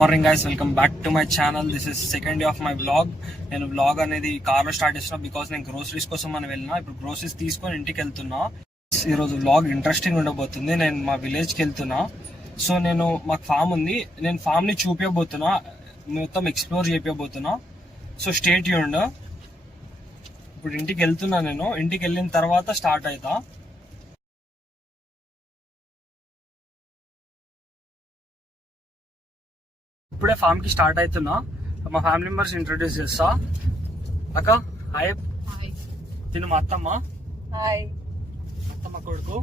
Morning guys, welcome back to my channel. This is second day of my vlog. నేను vlog అనేది కార్లో start చేస్తున్నా because నేను groceries కోసం అని వెళ్ళినా. ఇప్పుడు గ్రోసరీస్ తీసుకొని ఇంటికి వెళ్తున్నా. ఈరోజు వ్లాగ్ ఇంట్రెస్టింగ్ ఉండబోతుంది. నేను మా విలేజ్కి వెళ్తున్నా. సో నేను మాకు ఫామ్ ఉంది, నేను ఫామ్ని చూపించబోతున్నా, మొత్తం ఎక్స్ప్లోర్ చేయబోతున్నా. So stay tuned. ఇప్పుడు ఇంటికి వెళ్తున్నా. నేను ఇంటికి వెళ్ళిన తర్వాత స్టార్ట్ అవుతా. ఇప్పుడే ఫామ్ కి స్టార్ట్ అవుతున్నా. మా ఫ్యామిలీ మెంబర్స్ ఇంట్రొడ్యూస్ చేస్తా. అక్క హాయ్. తిను మా అత్తమ్మ. అత్తమ్మ కొడుకు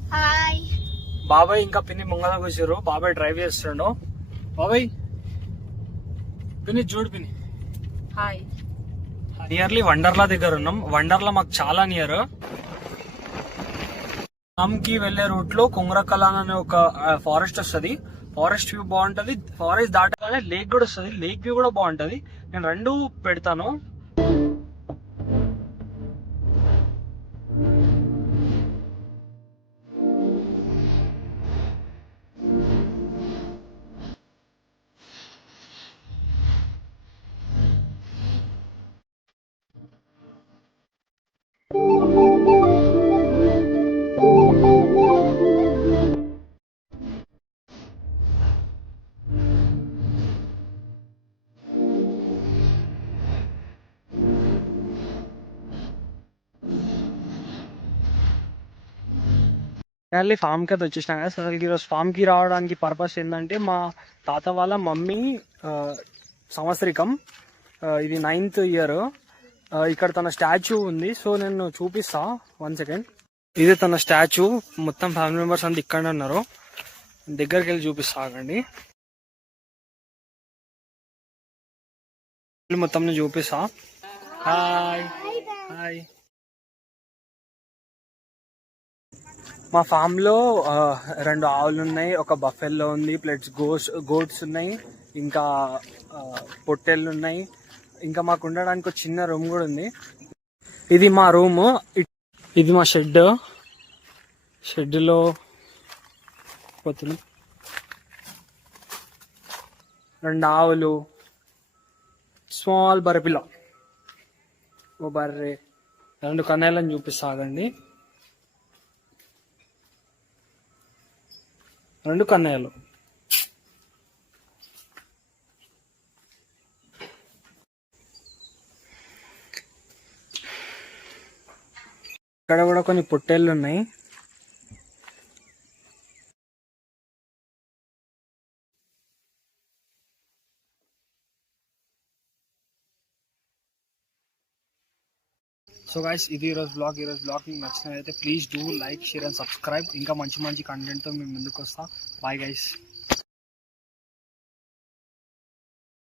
బాబాయ్, ఇంకా పిన్ని ముంగల కూర్చారు. బాబాయ్ డ్రైవ్ చేస్తుండు. బాబాయ్ పిన్ని చూడు. పిన్ని హాయ్. నియర్లీ వండర్లా దగ్గర ఉన్నాం. వండర్లా మాకు చాలా నియర్. ఫామ్ కి వెళ్లే రూట్ లో కుంగరకలాన్ అనే ఒక ఫారెస్ట్ వస్తుంది. ఫారెస్ట్ వ్యూ బాగుంటది. ఫారెస్ట్ దాటగానే లేక్ కూడా వస్తుంది. లేక్ వ్యూ కూడా బాగుంటది. నేను రెండు పెడతాను. ఫామ్ కి అయితే వచ్చేసినా కదా. అసలు ఈరోజు ఫామ్ కి రావడానికి పర్పస్ ఏంటంటే, మా తాత వాళ్ళ మమ్మీ సంవత్సరికం. ఇది 9th ఇయర్. ఇక్కడ తన స్టాచ్యూ ఉంది. సో నేను చూపిస్తా, 1 సెకండ్. ఇది తన స్టాచ్యూ. మొత్తం ఫ్యామిలీ మెంబర్స్ అంతా ఇక్కడనే ఉన్నారు. దగ్గరికి వెళ్ళి చూపిస్తా ఆగండి. మొత్తం నేను చూపిస్తా. Hi hi. మా ఫామ్ లో 2 ఆవులు ఉన్నాయి, ఒక బఫెల్లో ఉంది, ప్లస్ గోట్స్ ఉన్నాయి, ఇంకా పొట్టేళ్ళు ఉన్నాయి. ఇంకా మాకు ఉండడానికి ఒక చిన్న రూమ్ కూడా ఉంది. ఇది మా రూమ్. ఇది మా షెడ్లో పోతున్నాం. 2 ఆవులు, స్మాల్ బర్రెపిల్ల, ఓ బర్రె, 2 కన్నెలను చూపిస్తాగండి. 2 కన్నయ్యలు. ఇక్కడ కూడా కొన్ని పొట్టేళ్ళు ఉన్నాయి. సో గైస్, ఇది ఈరోజు బ్లాగ్. మీకు నచ్చినట్లయితే please do like, share and subscribe. ఇంకా మంచి కంటెంట్తో మేము ముందుకు వస్తా. Bye guys.